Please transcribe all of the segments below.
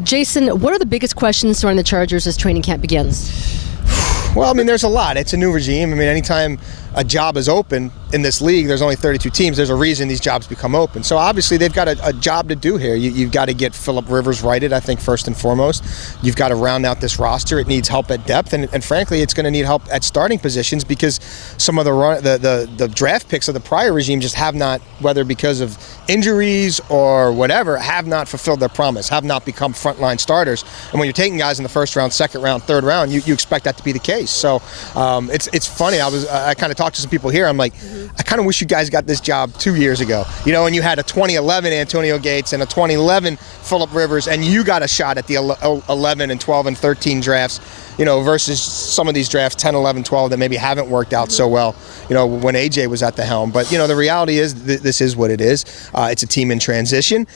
Jason, what are the biggest questions surrounding the Chargers as training camp begins? Well, I mean, there's a lot. It's a new regime. I mean, anytime a job is open in this league, there's only 32 teams. There's a reason these jobs become open. So obviously they've got a job to do here. You've got to get Phillip Rivers righted, I think, first and foremost. You've got to round out this roster. It needs help at depth, and frankly, it's going to need help at starting positions because some of the draft picks of the prior regime just have not, whether because of injuries or whatever, have not fulfilled their promise, have not become frontline starters. And when you're taking guys in the first round, second round, third round, you expect that to be the case. So it's funny. I kind of talked to some people here. I'm like, I kind of wish you guys got this job 2 years ago. You know, and you had a 2011 Antonio Gates and a 2011 Phillip Rivers, and you got a shot at the 11 and 12 and 13 drafts, you know, versus some of these drafts, 10, 11, 12, that maybe haven't worked out so well, you know, when AJ was at the helm. But, you know, the reality is this is what it is. It's a team in transition.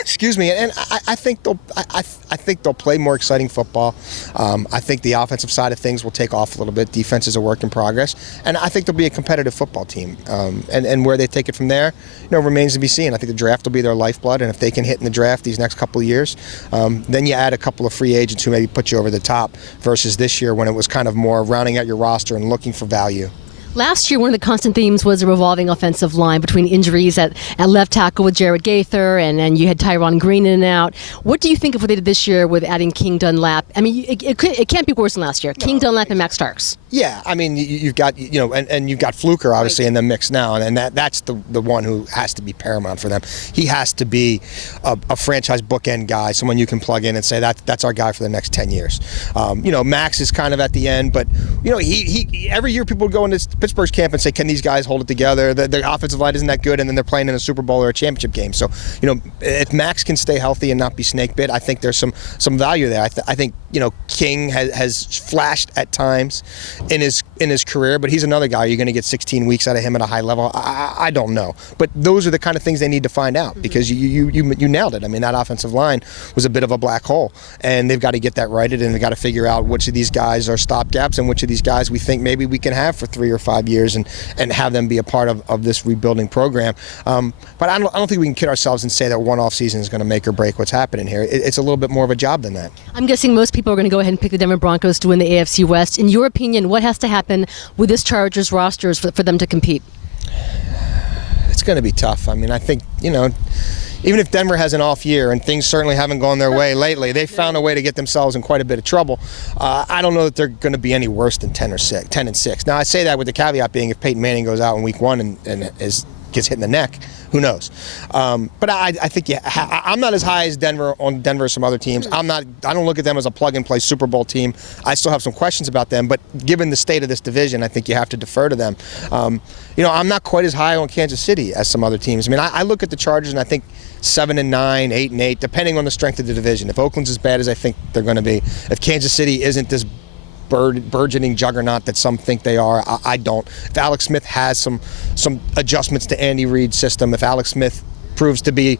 Excuse me, and I think they'll play more exciting football. I think the offensive side of things will take off a little bit. Defense is a work in progress, and I think they'll be a competitive football team. And where they take it from there, you know, remains to be seen. I think the draft will be their lifeblood, and if they can hit in the draft these next couple of years, then you add a couple of free agents who maybe put you over the top. Versus this year when it was kind of more rounding out your roster and looking for value. Last year, one of the constant themes was a revolving offensive line between injuries at left tackle with Jared Gaither, and you had Tyron Green in and out. What do you think of what they did this year with adding King Dunlap? I mean, it can't be worse than last year. No. King Dunlap and Max Starks. Yeah, I mean, you've got, you know, and you've got Fluker obviously in the mix now, and that's the one who has to be paramount for them. He has to be a franchise bookend guy, someone you can plug in and say that's our guy for the next 10 years. You know, Max is kind of at the end, but you know, he every year people would go into Pittsburgh's camp and say, can these guys hold it together? The offensive line isn't that good, and then they're playing in a Super Bowl or a championship game. So, you know, if Max can stay healthy and not be snake bit, I think there's some value there. I think, you know, King has flashed at times in his career, but he's another guy. You're going to get 16 weeks out of him at a high level. I don't know, but those are the kind of things they need to find out because you nailed it. I mean, that offensive line was a bit of a black hole, and they've got to get that righted, and they've got to figure out which of these guys are stopgaps and which of these guys we think maybe we can have for 3 or 5 years and have them be a part of this rebuilding program. But I don't think we can kid ourselves and say that one off season is going to make or break what's happening here. It's a little bit more of a job than that. I'm guessing most people are going to go ahead and pick the Denver Broncos to win the AFC West. In your opinion, what has to happen with this Chargers rosters for them to compete? It's going to be tough. I mean, I think, you know, even if Denver has an off year, and things certainly haven't gone their way lately, they found a way to get themselves in quite a bit of trouble. I don't know that they're going to be any worse than 10 and 6. Now, I say that with the caveat being if Peyton Manning goes out in week 1 and gets hit in the neck, who knows? But I think I'm not as high as Denver as some other teams. I don't look at them as a plug-and-play Super Bowl team. I still have some questions about them, but given the state of this division, I think you have to defer to them. You know, I'm not quite as high on Kansas City as some other teams. I mean, I look at the Chargers and I think 7-9, 8-8, depending on the strength of the division. If Oakland's as bad as I think they're going to be, if Kansas City isn't this burgeoning juggernaut that some think they are, I don't. If Alex Smith has some adjustments to Andy Reid's system, if Alex Smith proves to be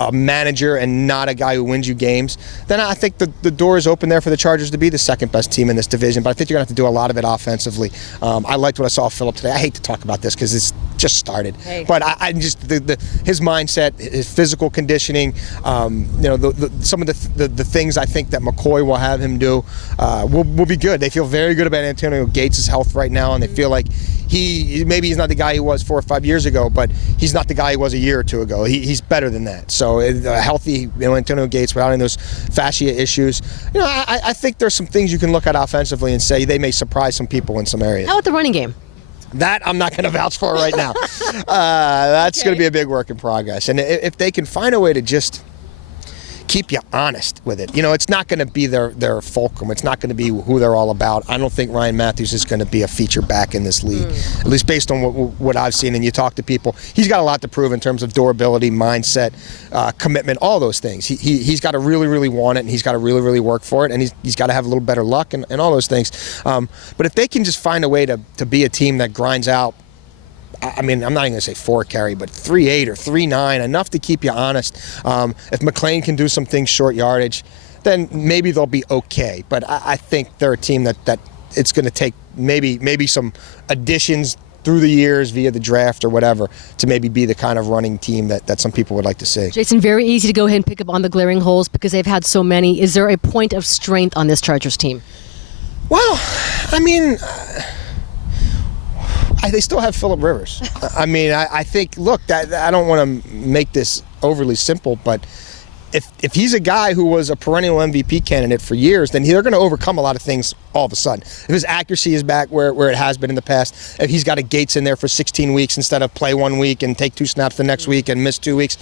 a manager and not a guy who wins you games, then I think the door is open there for the Chargers to be the second best team in this division. But I think you're going to have to do a lot of it offensively. I liked what I saw of Phillip today. I hate to talk about this because it's just started. Hey. But I just his mindset, his physical conditioning, you know, some of the things I think that McCoy will have him do will be good. They feel very good about Antonio Gates' health right now, and they feel like maybe he's not the guy he was 4 or 5 years ago, but he's not the guy he was a year or two ago. He's better than that. So healthy, you know, Antonio Gates without any of those fascia issues. You know, I think there's some things you can look at offensively and say they may surprise some people in some areas. How about the running game? That I'm not going to vouch for right now. That's going to be a big work in progress. And if they can find a way to just keep you honest with it. You know, it's not going to be their fulcrum. It's not going to be who they're all about. I don't think Ryan Matthews is going to be a feature back in this league, at least based on what I've seen. And you talk to people, he's got a lot to prove in terms of durability, mindset, commitment, all those things. He's got to really, really want it, and he's got to really, really work for it, and he's got to have a little better luck and all those things. But if they can just find a way to be a team that grinds out, I mean, I'm not even going to say 4 carry, but 3.8 or 3.9, enough to keep you honest. If McLean can do some things short yardage, then maybe they'll be okay. But I think they're a team that it's going to take maybe some additions through the years via the draft or whatever to maybe be the kind of running team that some people would like to see. Jason, very easy to go ahead and pick up on the glaring holes because they've had so many. Is there a point of strength on this Chargers team? Well, I mean, they still have Phillip Rivers. I mean, I think, look, I don't want to make this overly simple, but if he's a guy who was a perennial MVP candidate for years, then they're going to overcome a lot of things all of a sudden. If his accuracy is back where it has been in the past, if he's got a Gates in there for 16 weeks instead of play 1 week and take 2 snaps the next week and miss 2 weeks,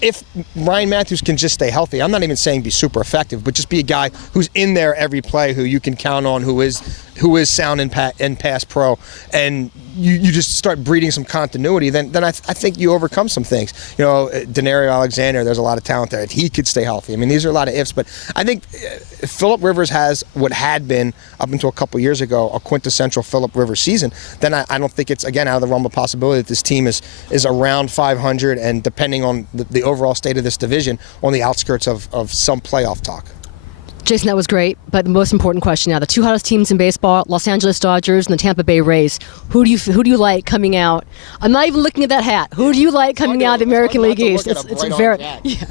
if Ryan Matthews can just stay healthy, I'm not even saying be super effective, but just be a guy who's in there every play, who you can count on, who is sound and pass pro, and you just start breeding some continuity, then I think you overcome some things. Denario Alexander, there's a lot of talent there. If he could stay healthy, I mean, these are a lot of ifs, but I think if Phillip Rivers has what had been up until a couple years ago a quintessential Phillip Rivers season, then I don't think it's, again, out of the realm of possibility that this team is around 500 and, depending on the overall state of this division, on the outskirts of some playoff talk. Jason, that was great, but the most important question now: the 2 hottest teams in baseball, Los Angeles Dodgers and the Tampa Bay Rays. Who do you like coming out? I'm not even looking at that hat. Who do you like coming out of the American League East? It's very, yeah.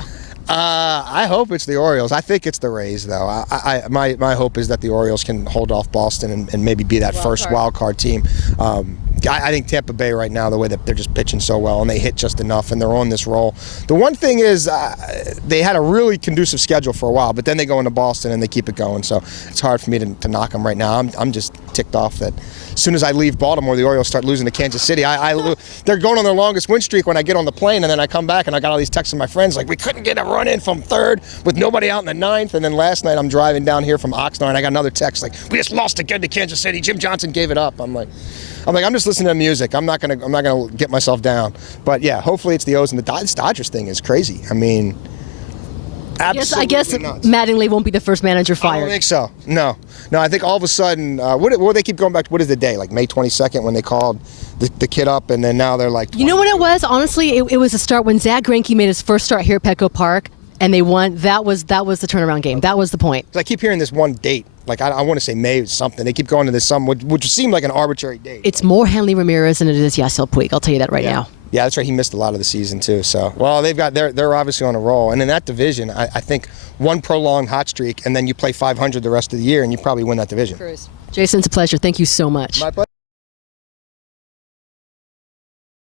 I hope it's the Orioles. I think it's the Rays, though. My hope is that the Orioles can hold off Boston and maybe be that first wild card team. I think Tampa Bay right now, the way that they're just pitching so well and they hit just enough and they're on this roll. The one thing is they had a really conducive schedule for a while, but then they go into Boston and they keep it going. So it's hard for me to knock them right now. I'm just ticked off that as soon as I leave Baltimore, the Orioles start losing to Kansas City. They're going on their longest win streak when I get on the plane, and then I come back and I got all these texts from my friends like, we couldn't get a run in from third with nobody out in the ninth. And then last night I'm driving down here from Oxnard and I got another text like, we just lost again to Kansas City. Jim Johnson gave it up. I'm like, I'm just listening to music. I'm not gonna get myself down. But yeah, hopefully it's the O's and the Dodgers thing is crazy. I mean, absolutely I guess nuts. Mattingly won't be the first manager fired. I don't think so. No. I think all of a sudden, what they keep going back to? What is the day? Like May 22nd when they called the kid up, and then now they're like. You know what it was? Honestly, it was a start when Zach Greinke made his first start here at Petco Park, and they won. That was the turnaround game. That was the point. I keep hearing this one date. Like, I want to say May or something. They keep going to this which seemed like an arbitrary date. It's more Hanley Ramirez than it is Yasiel Puig. I'll tell you that right now. Yeah, that's right. He missed a lot of the season too. So, well, they're obviously on a roll. And in that division, I think one prolonged hot streak, and then you play 500 the rest of the year, and you probably win that division. Jason, it's a pleasure. Thank you so much. My pleasure.